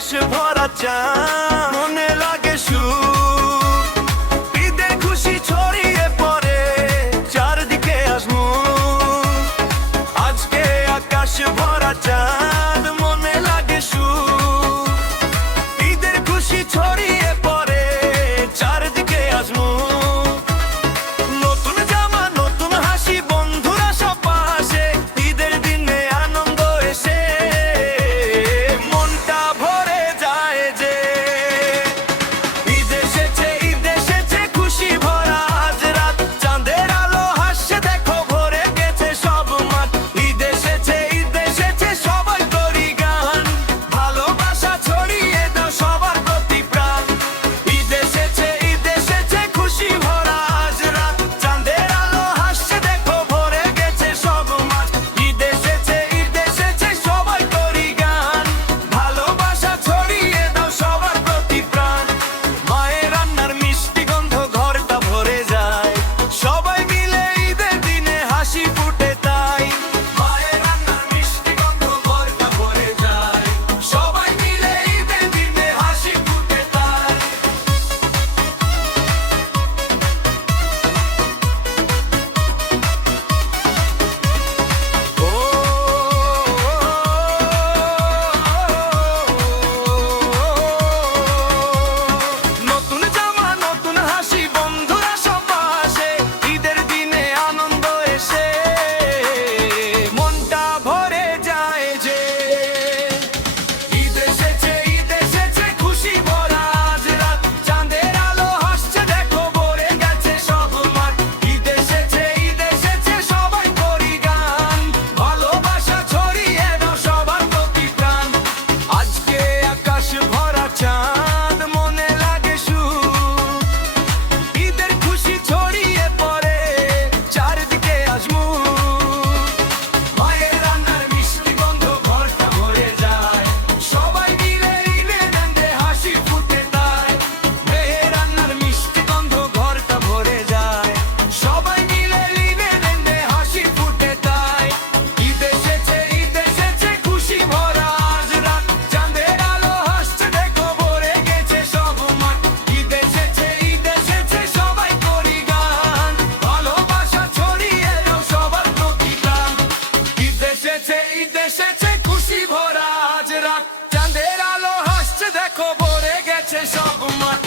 আকাশ ভরা চাঁদ মনে লাগে সুখ ঈদের খুশি ছড়িয়ে পড়ে চারদিকে আজমুদ আজকে আকাশ ভরা চাঁদ মনে লাগে সুখ ঈদের খুশি ছড়িয়ে পড়ে চারদিকে আজমুদ নতুন জামা নতুন হাসি বন্ধুরা সব পাশে ঈদের দিনে আনন্দ এসে মনটা ভরে যায় যে ঈদ এসেছে খুশি ভরা আজ রাত চাঁদের আলো হাসছে দেখো ভরে গেছে সব মাঠ ঈদ এসেছে সবাই করি গান ভালোবাসা ছড়িয়ে দাও সবার প্রতি প্রাণ ঈদ এসেছে খুশি ভরা আজ রাত চাঁদের আলো হাসছে দেখো ভরে গেছে সব মাঠ ঈদ এসেছে সবাই করি গান ভালোবাসা ছড়িয়ে দাও সবার প্রতি প্রাণ মায়ের রান্নার মিষ্টি গন্ধ ঘরটা ভরে যায় সবাই মিলে ঈদের দিনে হাসি ফুটে তাই মায়ের রান্নার মিষ্টি গন্ধ ঘরটা ভরে যায় সবাই মিলে ঈদের দিনে হাসি ফুটে তাই নতুন জামা নতুন হাসি বন্ধুরা সব আসে ঈদের দিনে আনন্দ এসে মনটা ভরে যায় যে ঈদ এসেছে খুশি ভরা আজ রাত চাঁদের আলো হাসছে দেখো ভরে গেছে সব মাঠ ঈদ এসেছে সবাই করি গান ভালোবাসা ছড়িয়ে দাও সবার প্রতি প্রাণ আজকে আকাশ ভরা চাঁদ মনে লাগে সুখ ঈদের খুশি ছড়িয়ে পড়ে চারদিকে আজমুদ মায়ের রান্নার মিষ্টি গন্ধ ঘরটা ভরে যায় সবাই মিলে ঈদের আনন্দে হাসি ফুটে তাই মেয়ের রান্নার মিষ্টি গন্ধ ঘরটা ভরে যায় সবাই মিলে ঈদের আনন্দে হাসি ফুটে তাই ঈদ এসেছে খুশি ভরা আজ রাত চাঁদের আলো হাসছে দেখো ভরে গেছে সব মাঠ ঈদ এসেছে সবাই করি গান ভালোবাসা ছড়িয়ে দাও সবার প্রতি প্রাণ ঈদ এসেছে খুশি ভরা আজ রাত চাঁদের আলো হাসছে দেখো ভরে গেছে সব মাঠ